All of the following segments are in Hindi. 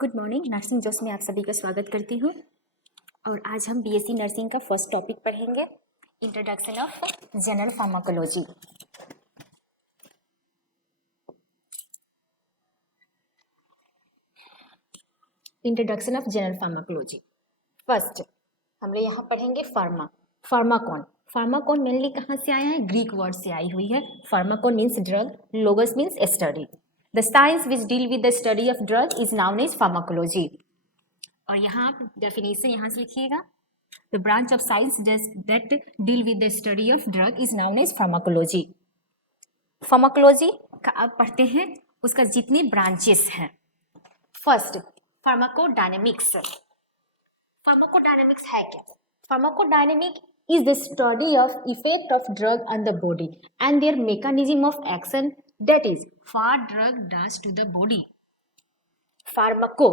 Good morning. नर्सिंग जोश में आप सभी का स्वागत करती हूँ। और आज हम बीएससी नर्सिंग का फर्स्ट टॉपिक पढ़ेंगे, introduction of general pharmacology. Introduction of general pharmacology. First हम लोग यहाँ पढ़ेंगे फार्माकोन। फार्माकोन मेनली कहाँ से आया है? ग्रीक वर्ड से आई हुई है। Pharmakon means drug, logos means study. The science which deal with the study of drug is known as pharmacology. और यहाँ आप डेफिनेशन यहाँ से लिखिएगा, the branch of science that deal with the study of drug is known as pharmacology. Pharmacology का आप पढ़ते हैं, उसका जितने ब्रांचेस हैं। First pharmacodynamics. फार्माकोडायनेमिक्स है क्या? Pharmacodynamic is the study of effect of drug on the body and their mechanism of action, that is for drug does to the body. Pharmaco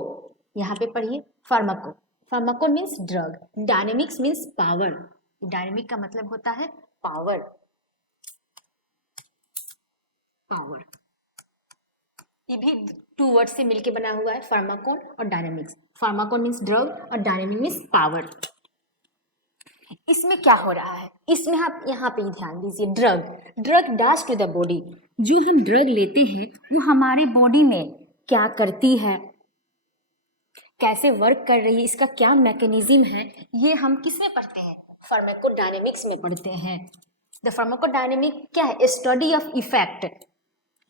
यहाँ पे पढ़िए, pharmaco. Pharmaco means drug, dynamics means power. Dynamic का मतलब होता है पावर। पावर ये भी टू वर्ड से मिलके बना हुआ है, फार्माकोन और डायनेमिक्स। फार्माकोन मीन्स ड्रग और डायनेमिक मीन्स पावर। इसमें क्या हो रहा है? इसमें आप यहाँ पे ध्यान दीजिए, drug does to the body. जो हम ड्रग लेते हैं वो हमारे बॉडी में क्या करती है, कैसे वर्क कर रही है, इसका क्या मैकेनिज्म है, ये हम किस में पढ़ते हैं? फार्माकोडायनेमिक्स में पढ़ते हैं। द फार्माकोडायनेमिक क्या है? Study of effect.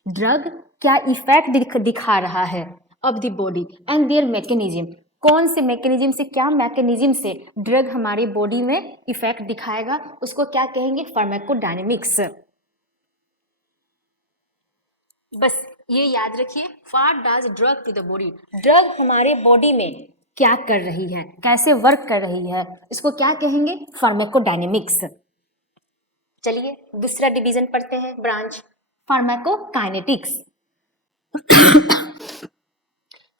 ड्रग क्या इफेक्ट दिखा रहा है of the body and there mechanism. कौन से मैकेनिज्म से, क्या मैकेनिज्म से ड्रग हमारी बॉडी में इफेक्ट दिखाएगा, उसको क्या कहेंगे? फार्माकोडायनेमिक्स। बस ये याद रखिए, what does drug to the body. Drug हमारे बॉडी में क्या कर रही है, कैसे वर्क कर रही है, इसको क्या कहेंगे? फार्माकोडायनेमिक्स। चलिए दूसरा डिवीजन पढ़ते हैं, ब्रांच फार्माकोकाइनेटिक्स।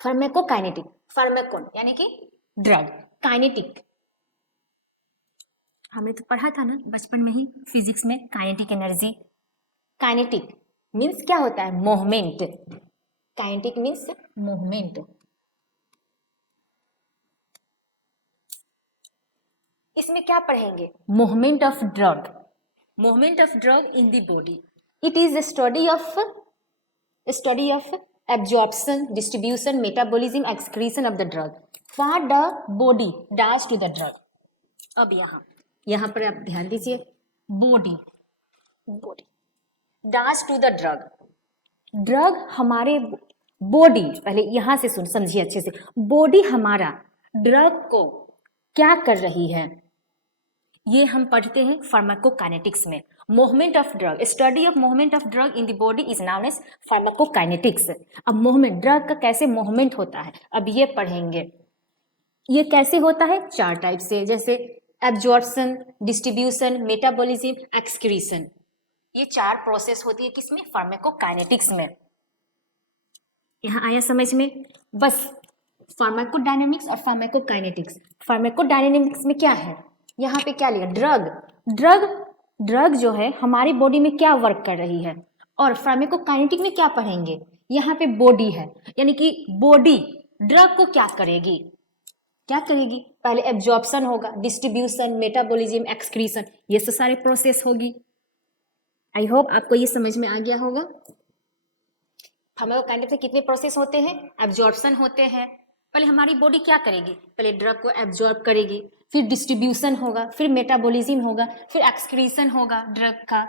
फार्माकोकाइनेटिक, फार्माकोन यानी कि ड्रग, काइनेटिक हमने तो पढ़ा था ना बचपन में ही फिजिक्स में, काइनेटिक एनर्जी। काइनेटिक मीन्स क्या होता है? मूवमेंट। Kinetic means movement. इसमें क्या पढ़ेंगे? Movement of drug. Movement of drug in the body. It is study of absorption, distribution, metabolism, excretion of the drug. What the body does to the drug. अब यहाँ पर आप ध्यान दीजिए, body does to the drug. Drug हमारे बॉडी, पहले यहाँ से समझिए अच्छे से, बॉडी हमारा ड्रग को क्या कर रही है, ये हम पढ़ते हैं फार्माकोकाइनेटिक्स में। Movement of drug, study of movement of drug in the body is known as pharmacokinetics. अब मूवमेंट, ड्रग का कैसे मूवमेंट होता है, अब ये पढ़ेंगे। ये कैसे होता है? चार टाइप से, जैसे एब्जॉर्प्शन, डिस्ट्रीब्यूशन, मेटाबॉलिज्म, एक्सक्रीशन। ये चार प्रोसेस होती है किसमें? फार्माकोकाइनेटिक्स में। यहाँ आया समझ में? बस फार्माकोडायनेमिक्स और फार्माकोकाइनेटिक्स। फार्माकोडायनेमिक्स में क्या है? यहाँ पे क्या लिखा? ड्रग जो है हमारी बॉडी में क्या वर्क कर रही है। और फार्माकोकाइनेटिक में क्या पढ़ेंगे? यहाँ पे बॉडी है, यानी कि बॉडी ड्रग को क्या करेगी? पहले एब्जॉर्प्शन होगा, डिस्ट्रीब्यूशन, मेटाबॉलिज्म, एक्सक्रीशन, ये सब सारे प्रोसेस होगी। आई होप आपको ये समझ में आ गया होगा। फार्माकोकाइनेटिक में कितने प्रोसेस होते हैं? एब्जॉर्प्शन होते हैं, पहले हमारी बॉडी क्या करेगी? पहले ड्रग को एब्जॉर्ब करेगी, फिर डिस्ट्रीब्यूशन होगा, फिर मेटाबॉलिज्म होगा, फिर एक्सक्रीशन होगा ड्रग का,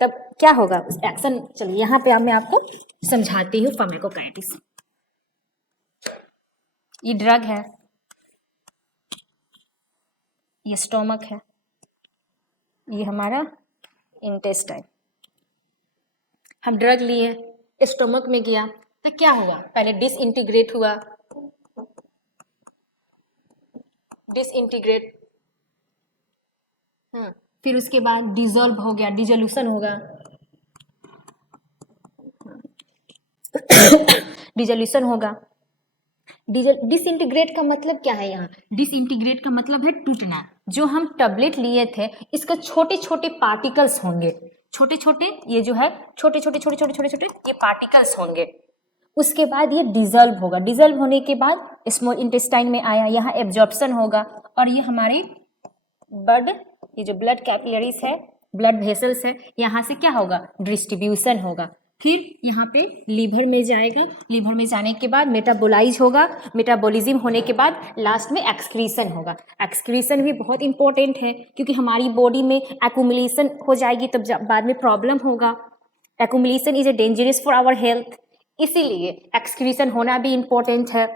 तब क्या होगा? एक्शन। चलिए यहाँ पे मैं आपको समझाती हूँ फार्माकोकाइनेटिक्स। ये ड्रग है, ये स्टोमक है, ये हमारा इंटेस्टाइन। हम ड्रग लिए, स्टोमक में गया तो क्या हुआ? पहले डिसइंटीग्रेट हुआ, फिर उसके बाद डिसॉल्व हो गया, डिसोल्यूशन होगा, डिसइंटीग्रेट का मतलब क्या है? यहाँ डिसइंटीग्रेट का मतलब है टूटना। जो हम टैबलेट लिए थे, इसका छोटे छोटे पार्टिकल्स होंगे, छोटे छोटे, ये जो है छोटे छोटे ये पार्टिकल्स होंगे, उसके बाद ये डिजल्व होगा, डिजल्व होने के बाद स्मॉल इंटेस्टाइन में आया, यहाँ एब्जॉर्प्शन होगा और ये हमारे ये जो ब्लड कैपिलरीज है, ब्लड वेसल्स है, यहाँ से क्या होगा, डिस्ट्रीब्यूशन होगा। फिर यहाँ पे लीवर में जाएगा, लीवर में जाने के बाद मेटाबोलाइज होगा, मेटाबॉलिज्म होने के बाद लास्ट में एक्सक्रीशन होगा। एक्सक्रीशन भी बहुत इंपॉर्टेंट है क्योंकि हमारी बॉडी में एक्यूमुलेशन हो जाएगी तब बाद में प्रॉब्लम होगा। Accumulation is a dangerous for our health, इसीलिए एक्सक्रीशन होना भी इंपॉर्टेंट है।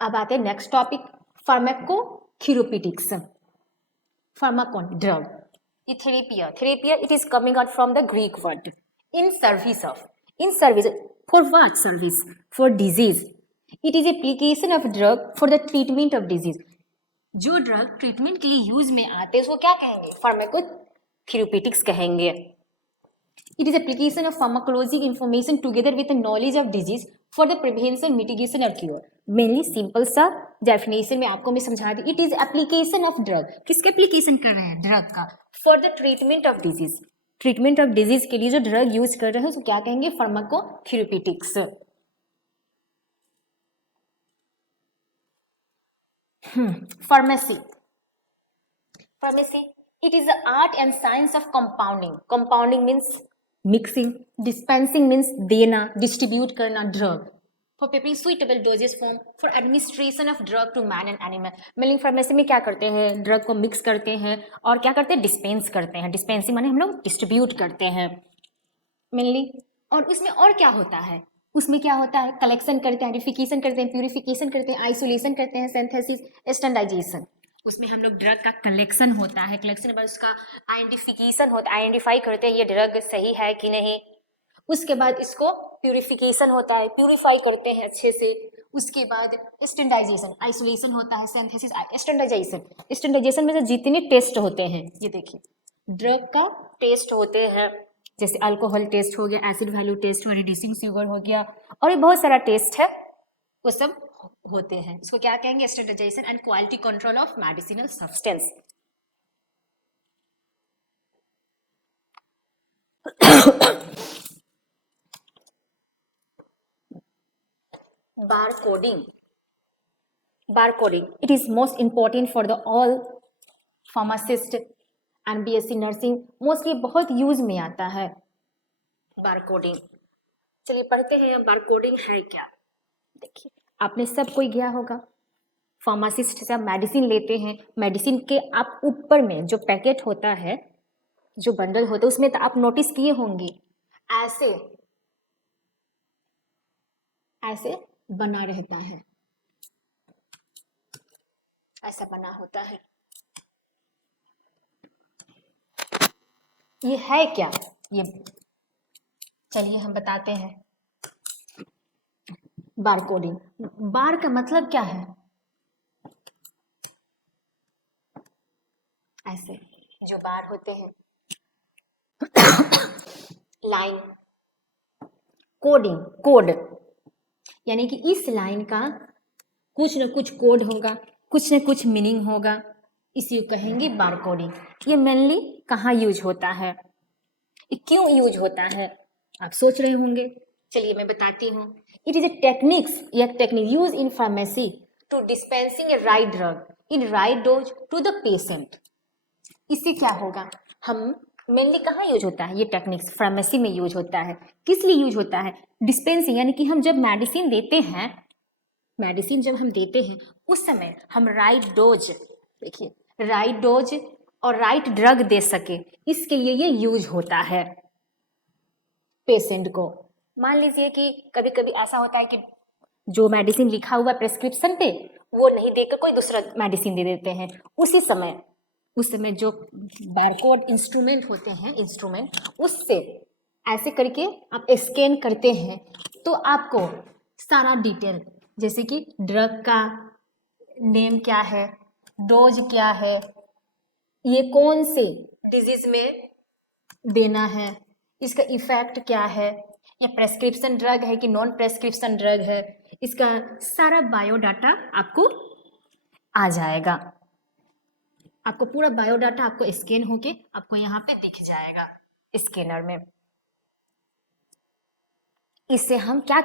अब आते हैं next topic, pharmacotherapeutics. Pharmakon drug, therapeia, therapeia it is coming out from the Greek word in service of, in service for what service, for disease. It is application of drug for the treatment of disease. जो ड्रग ट्रीटमेंट के लिए यूज में आते हैं उसको क्या कहेंगे, फार्माकोथेरेप्यूटिक्स कहेंगे। It is application of pharmacologic information together with the knowledge of disease for the prevention, mitigation or cure. Mainly simple सा definition में आपको मैं समझा दी। It is application of drug, किसके application कर रहे हैं, ड्रग का, for the treatment of disease, treatment of disease के लिए जो ड्रग यूज कर रहे हैं उसको क्या कहेंगे, फार्माकोथेरेप्यूटिक्स। Pharmacy, pharmacy it is the art and science of compounding. Compounding means mixing, dispensing means देना, distribute करना drug, for preparing suitable dosage form for administration of drug to man and animal. Milling pharmacy में क्या करते हैं, ड्रग को मिक्स करते हैं और क्या करते हैं, डिस्पेंस करते हैं। डिस्पेंसिंग माने हम लोग डिस्ट्रीब्यूट करते हैं मेनली। और उसमें और क्या होता है, उसमें क्या होता है, कलेक्शन करते हैं, आइडेंटिफिकेशन करते हैं, प्यूरिफिकेशन करते हैं, आइसोलेशन करते हैं, सिंथेसिस, स्टैंडर्डाइजेशन। उसमें हम लोग ड्रग का कलेक्शन होता है, कलेक्शन के बाद उसका आइडेंटिफिकेशन होता है, आइडेंटिफाई करते हैं ये ड्रग सही है कि नहीं। उसके बाद इसको प्यूरिफिकेशन होता है, प्यूरिफाई करते हैं अच्छे से। उसके बाद स्टैंडर्डाइजेशन, आइसोलेशन होता है, सिंथेसिस, स्टैंडर्डाइजेशन। स्टैंडर्डाइजेशन में से जितने टेस्ट होते हैं, ये देखिए ड्रग का टेस्ट होते हैं, जैसे अल्कोहल टेस्ट हो गया, एसिड वैल्यू टेस्ट हो, रिड्यूसिंग शुगर हो गया, और ये बहुत सारा टेस्ट है, वो सब होते हैं। इसको क्या कहेंगे, standardization and quality control of medicinal substance. Barcoding, barcoding it is most important for the all pharmacist and BSc nursing, mostly बहुत यूज में आता है बारकोडिंग। चलिए पढ़ते हैं बारकोडिंग है क्या। देखिए आपने सब कोई गया होगा, फार्मासिस्ट से आप मेडिसिन लेते हैं, मेडिसिन के आप ऊपर में जो पैकेट होता है, जो बंडल होता है, उसमें तो आप नोटिस किए होंगे ऐसे ऐसे बना रहता है, ऐसा बना होता है। ये है क्या, ये चलिए हम बताते हैं। बारकोडिंग, बार का मतलब क्या है, ऐसे जो बार होते हैं, लाइन, कोडिंग, कोड, यानी कि इस लाइन का कुछ न कुछ कोड होगा, कुछ न कुछ मीनिंग होगा, इसी को कहेंगे बारकोडिंग। ये मेनली कहाँ यूज होता है, क्यों यूज होता है, आप सोच रहे होंगे, चलिए मैं बताती हूँ। इट इज ए टेक्निक्स, या technique use in pharmacy to dispensing a right drug in right dose to the patient. इससे क्या होगा, हम मेनली कहाँ यूज होता है, ये टेक्निक्स फार्मेसी में यूज होता है। किस लिए यूज होता है, डिस्पेंसिंग, यानी कि हम जब मेडिसिन देते हैं, मेडिसिन जब हम देते हैं उस समय हम राइट डोज, देखिए राइट डोज और राइट ड्रग दे सके, इसके लिए ये यूज होता है पेशेंट को। मान लीजिए कि कभी कभी ऐसा होता है कि जो मेडिसिन लिखा हुआ प्रेस्क्रिप्शन पे वो नहीं देकर कोई दूसरा मेडिसिन दे देते हैं, उस समय जो बारकोड इंस्ट्रूमेंट होते हैं, इंस्ट्रूमेंट, उससे ऐसे करके आप स्कैन करते हैं तो आपको सारा डिटेल, जैसे कि ड्रग का नेम क्या है, डोज क्या है, ये कौन से डिजीज में देना है, इसका इफेक्ट क्या है, ये प्रेस्क्रिप्शन ड्रग है कि नॉन प्रेस्क्रिप्शन ड्रग है, इसका सारा बायोडाटा आपको आ जाएगा। आपको पूरा बायोडाटा आपको स्कैन होके आपको यहाँ पे दिख जाएगा स्कैनर में। इससे हम क्या,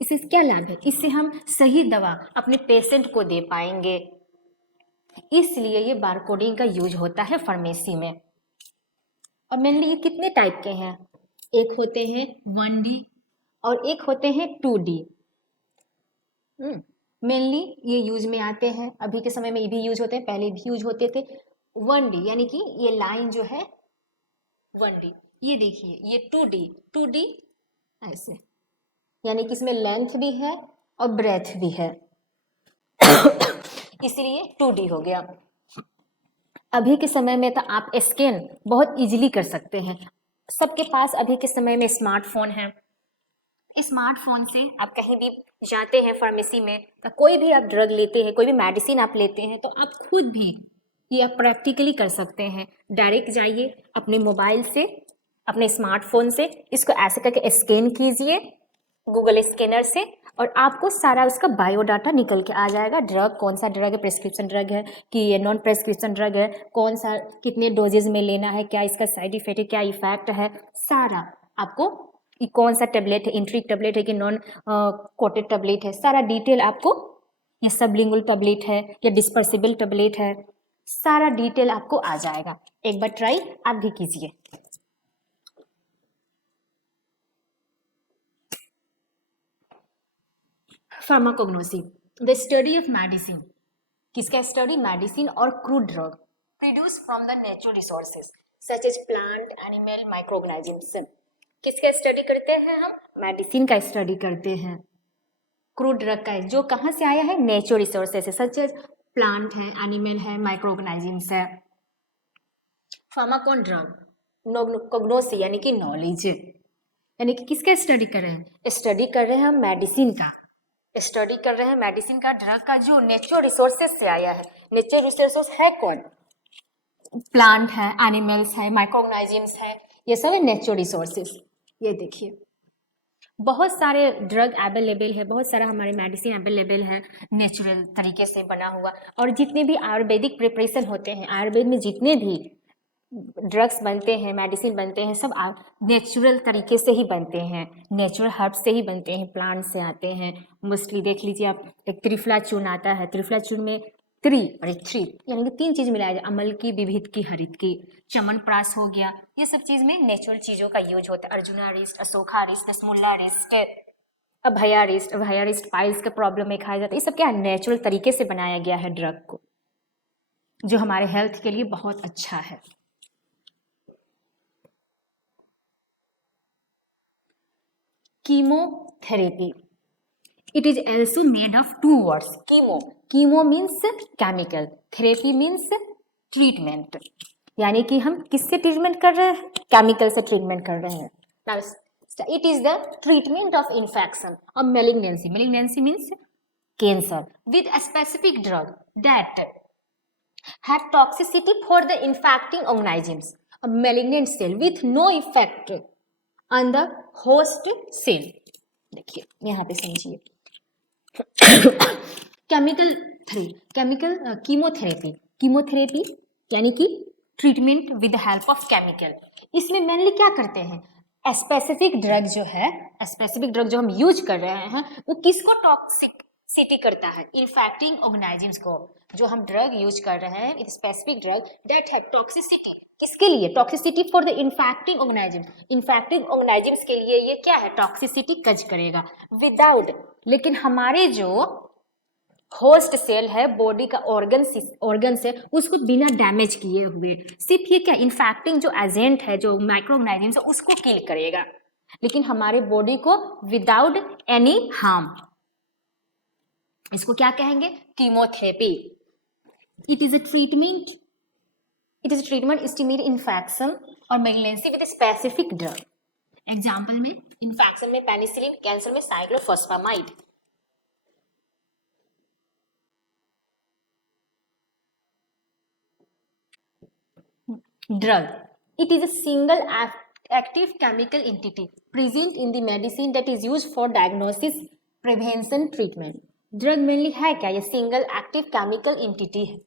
इससे क्या लाभ है? इससे हम सही दवा अपने पेशेंट को दे पाएंगे, इसलिए ये बारकोडिंग का यूज होता है फार्मेसी में। और मेनली ये कितने टाइप के हैं? एक होते हैं 1D और एक होते हैं 2D। मेनली ये यूज में आते हैं, अभी के समय में ये भी यूज होते हैं, पहले भी यूज होते थे। 1D यानी कि ये लाइन जो है 1D, ये देखिए ये 2D ऐसे, यानी कि इसमें लेंथ भी है और ब्रेथ भी है इसीलिए 2D हो गया। अभी के समय में तो आप स्कैन बहुत इजीली कर सकते हैं, सबके पास अभी के समय में स्मार्टफोन है। स्मार्टफोन से आप कहीं भी जाते हैं फार्मेसी में, तो कोई भी आप ड्रग लेते हैं, कोई भी मेडिसिन आप लेते हैं, तो आप खुद भी ये आप प्रैक्टिकली कर सकते हैं। डायरेक्ट जाइए अपने मोबाइल से, अपने स्मार्टफोन से इसको ऐसे करके स्कैन कीजिए गूगल स्कैनर से, और आपको सारा उसका बायोडाटा निकल के आ जाएगा। ड्रग कौन सा ड्रग है, प्रेस्क्रिप्शन ड्रग है कि ये नॉन प्रेस्क्रिप्शन ड्रग है, कौन सा कितने डोजेज में लेना है, क्या इसका साइड इफेक्ट है, क्या इफेक्ट है, सारा आपको, कौन सा टेबलेट है, इंट्रिक टेबलेट है कि नॉन कोटेड टेबलेट है, सारा डिटेल आपको, ये सबलिंगुअल टेबलेट है या डिस्पर्सिबल टेबलेट है, सारा डिटेल आपको आ जाएगा। एक बार ट्राई आप भी कीजिए। Pharmacognosy, the study of medicine. किसका स्टडी? मेडिसिन और crude drug produce from the natural resources such as plant, animal, microorganisms. किसका स्टडी करते हैं हम? मेडिसिन का स्टडी करते हैं। क्रूड ड्रग का जो कहाँ से आया है? नेचुरल रिसोर्सेज से, सच एज प्लांट है, एनिमल है, माइक्रोऑर्गेनिजम्स है। फार्माकोन ड्रग, कोग्नोसी यानी कि नॉलेज, यानी कि किसका स्टडी कर रहे हैं? स्टडी कर रहे हैं हम मेडिसिन का, स्टडी कर रहे हैं मेडिसिन का, ड्रग का जो नेचुरल रिसोर्सेज से आया है। नेचुरल रिसोर्सेज है कौन? प्लांट है, एनिमल्स है, माइक्रोऑर्गेनिजम्स है, ये सब है नेचुरल रिसोर्सेज। ये देखिए बहुत सारे ड्रग अवेलेबल है, बहुत सारा हमारे मेडिसिन अवेलेबल है नेचुरल तरीके से बना हुआ। और जितने भी आयुर्वेदिक प्रिपरेशन होते हैं, आयुर्वेद में जितने भी ड्रग्स बनते हैं, मेडिसिन बनते हैं, सब नेचुरल तरीके से ही बनते हैं, नेचुरल हर्ब से ही बनते हैं, प्लांट से आते हैं मोस्टली। देख लीजिए आप, एक त्रिफला चूर्ण आता है, त्रिफला चूर्ण में त्रि और एक थ्री यानी कि 3 चीज मिलाया जाए, अमल की, विविध की, हरित की, च्यवनप्राश हो गया, ये सब चीज में नेचुरल चीजों का यूज होता है। अर्जुनारिस्ट, अशोकारिस्ट, दसमुल्लारिस्ट, अभयारिस्ट पाइल्स के प्रॉब्लम में खाया जाता है। ये सब क्या नेचुरल तरीके से बनाया गया है ड्रग को, जो हमारे हेल्थ के लिए बहुत अच्छा है। Chemotherapy, it is also made of 2 words. Chemo means chemical, therapy means treatment, यानी कि हम किससे ट्रीटमेंट कर रहे हैं? केमिकल से ट्रीटमेंट कर रहे हैं। Now, it is the treatment of infection or malignancy. Malignancy means cancer with a specific drug that had toxicity for the infecting organisms. A malignant cell with no effect on the host cell. देखिए यहाँ पे समझिए कीमोथेरेपी यानी कि treatment with help of chemical. इसमें मेनली क्या करते हैं? स्पेसिफिक ड्रग जो है, स्पेसिफिक ड्रग जो हम यूज कर रहे हैं, वो किसको टॉक्सिसिटी करता है? इन्फेक्टिंग ऑर्गेनिजम्स को। जो हम ड्रग यूज कर रहे हैं, specific drug that have toxicity, किसके लिए? Toxicity for the infecting organism. Infecting organisms के लिए ये क्या है? टॉक्सिसिटी कज करेगा विदाउट, लेकिन हमारे जो होस्ट सेल है, बॉडी का ऑर्गन से, उसको बिना डैमेज किए हुए, सिर्फ ये क्या इन्फेक्टिंग जो एजेंट है, जो माइक्रो ऑर्गेनिजम्स है, उसको किल करेगा, लेकिन हमारे बॉडी को विदाउट एनी हार्म। इसको क्या कहेंगे? Chemotherapy. It is a treatment, estimate infection और malignancy with a specific drug. Example में इन्फेक्शन में पेनिसिलिन, कैंसर में cyclophosphamide. Drug, it is a single active chemical entity present in the medicine that is used for diagnosis, prevention, treatment. Drug mainly है क्या? ये सिंगल एक्टिव केमिकल एंटिटी है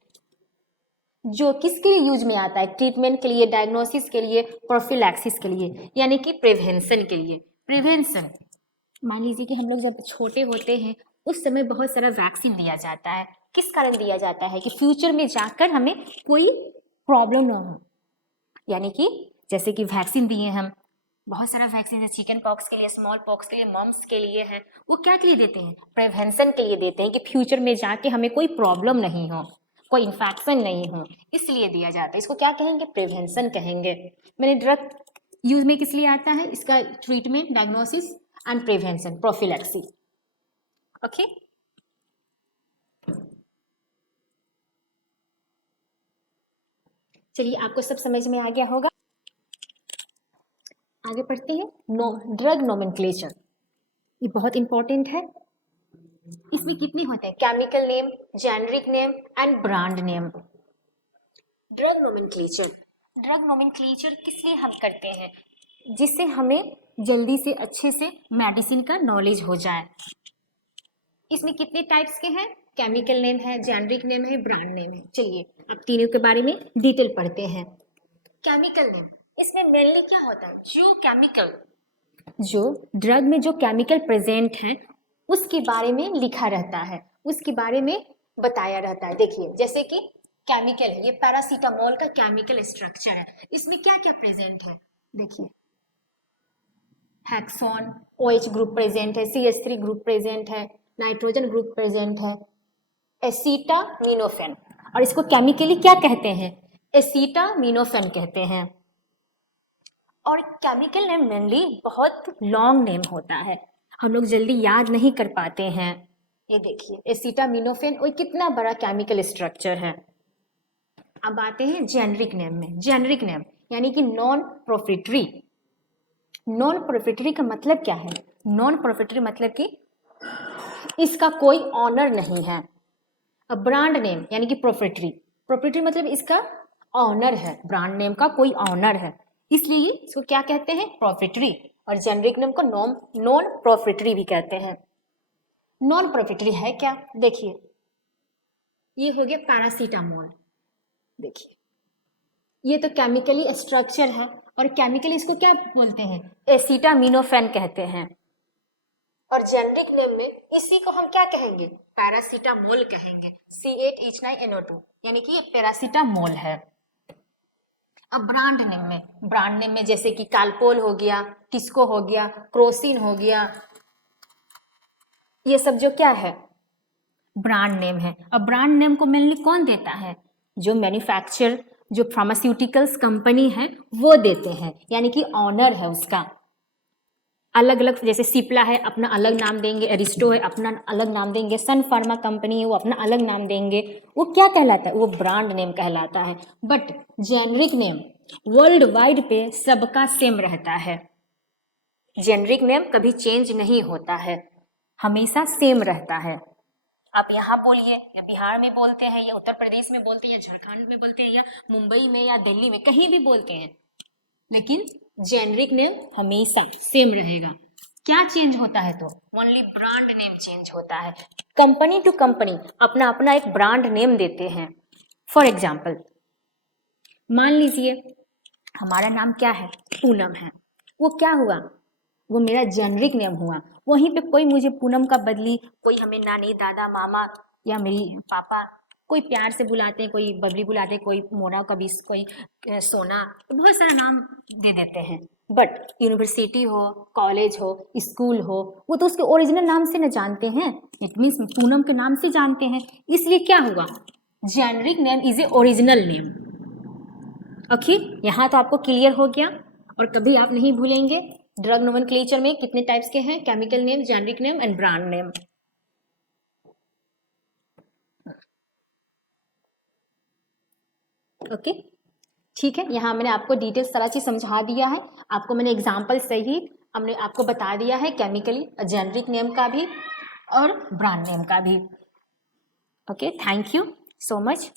जो किसके लिए यूज में आता है, ट्रीटमेंट के लिए, डायग्नोसिस के लिए, प्रोफिलैक्सिस के लिए, यानी कि प्रिवेंशन के लिए। प्रिवेंशन, मान लीजिए कि हम लोग जब छोटे होते हैं उस समय बहुत सारा वैक्सीन दिया जाता है। किस कारण दिया जाता है कि फ्यूचर में जाकर हमें कोई प्रॉब्लम ना हो, यानी कि जैसे कि वैक्सीन दिए हम, बहुत सारा वैक्सीन है, चिकन पॉक्स के लिए, स्मॉल पॉक्स के लिए, मम्स के लिए है, वो क्या के लिए देते हैं, प्रिवेंशन के लिए देते हैं कि फ्यूचर में जाके हमें कोई प्रॉब्लम नहीं हो, कोई इन्फेक्शन नहीं हो, इसलिए दिया जाता है। इसको क्या कहेंगे, प्रिवेंशन कहेंगे। मैंने ड्रग यूज में किस लिए आता है, इसका treatment, diagnosis and prevention, prophylaxis. Okay, चलिए आपको सब समझ में आ गया होगा। आगे पढ़ते हैं। ड्रग नोमेनक्लेचर, ये बहुत इंपॉर्टेंट है। इसमें कितने होते हैं, chemical name, generic name and brand name. Drug nomenclature, drug nomenclature किस लिए हम करते हैं, जिससे हमें जल्दी से अच्छे से मेडिसिन का नॉलेज हो जाए। इसमें कितने टाइप्स के हैं, केमिकल नेम है, जेनरिक नेम है, ब्रांड नेम है। चलिए अब तीनों के बारे में डिटेल पढ़ते हैं। केमिकल नेम, इसमें मेनली क्या होता है, जो केमिकल, जो ड्रग में जो केमिकल प्रेजेंट है उसके बारे में लिखा रहता है, उसके बारे में बताया रहता है। देखिए जैसे कि केमिकल है, ये पैरासीटामोल का केमिकल स्ट्रक्चर है, इसमें क्या क्या प्रेजेंट है, देखिए हेक्सोन, OH ग्रुप प्रेजेंट है, CH3 ग्रुप प्रेजेंट है, नाइट्रोजन ग्रुप प्रेजेंट है, एसिटामिनोफेन, और इसको केमिकली क्या कहते हैं, एसिटामिनोफेन कहते हैं। और केमिकल नेम मेनली बहुत लॉन्ग नेम होता है, हम लोग जल्दी याद नहीं कर पाते हैं। ये देखिए एसिटामिनोफेन, और कितना बड़ा केमिकल स्ट्रक्चर है। अब आते हैं जेनरिक नेम में। जेनरिक नेम यानी कि नॉन प्रोफिटरी। नॉन प्रोफिटरी का मतलब क्या है, नॉन प्रोफिटरी मतलब कि इसका कोई ऑनर नहीं है। अब ब्रांड नेम यानी कि प्रोफिटरी, प्रोफिटरी मतलब इसका ऑनर है, ब्रांड नेम का कोई ऑनर है, इसलिए इसको क्या कहते हैं, प्रॉफिटरी। और जेनरिक नेम को नॉन प्रॉफिटरी भी कहते हैं। नॉन प्रॉफिटरी है क्या, देखिए ये हो गया पैरासीटामोल, देखिए ये तो केमिकली स्ट्रक्चर है, और केमिकली इसको क्या बोलते हैं, एसिटामिनोफेन कहते हैं। और जेनरिक नेम में इसी को हम क्या कहेंगे, पैरासीटामोल कहेंगे, C8H9NO2, यानी कि ये पैरासीटामोल है। अब ब्रांड नेम में जैसे कि कालपोल हो गया, टिस्को हो गया, क्रोसिन हो गया, ये सब जो क्या है, ब्रांड नेम है। अब ब्रांड नेम को मेनली कौन देता है, जो मैन्युफैक्चर, जो फार्मास्यूटिकल्स कंपनी है वो देते हैं, यानी कि ऑनर है उसका। अलग अलग जैसे सिप्ला है अपना अलग नाम देंगे, एरिस्टो है अपना अलग नाम देंगे, सन फार्मा कंपनी है वो अपना अलग नाम देंगे, वो क्या कहलाता है, वो ब्रांड नेम कहलाता है। But generic name world wide पे सबका सेम रहता है, जेनरिक नेम कभी चेंज नहीं होता है, हमेशा सेम रहता है। आप यहाँ बोलिए या बिहार में बोलते हैं या उत्तर प्रदेश में बोलते हैं या झारखंड में बोलते हैं या मुंबई में या दिल्ली में, कहीं भी बोलते हैं, लेकिन जेनरिक नेम हमेशा सेम रहेगा। क्या चेंज होता है, तो ओनली ब्रांड नेम चेंज होता है। कंपनी टू कंपनी अपना अपना एक ब्रांड नेम देते हैं। फॉर एग्जाम्पल मान लीजिए हमारा नाम क्या है, पूनम है, वो क्या हुआ, वो मेरा जेनरिक नेम हुआ। वहीं पे कोई मुझे पूनम का बदली, कोई हमें नानी, दादा, मामा या मेरी पापा कोई प्यार से बुलाते हैं, कोई बबली बुलाते हैं, कोई मोना, कभी कोई सोना, तो बहुत सारा नाम दे देते हैं। बट यूनिवर्सिटी हो, कॉलेज हो, स्कूल हो, वो तो उसके ओरिजिनल नाम से न जानते हैं, इट मीन्स पूनम के नाम से जानते हैं, इसलिए क्या हुआ, generic name is a original name. Okay, यहाँ तो आपको क्लियर हो गया, और कभी आप नहीं भूलेंगे ड्रग नोमेनक्लेचर में कितने टाइप्स के हैं, chemical name, generic name and brand name. Okay ठीक है, यहाँ मैंने आपको डिटेल्स सारा चीज समझा दिया है, आपको मैंने एग्जाम्पल सहित हमने आपको बता दिया है, केमिकली, जेनरिक नेम का भी और ब्रांड नेम का भी। Okay, thank you so much.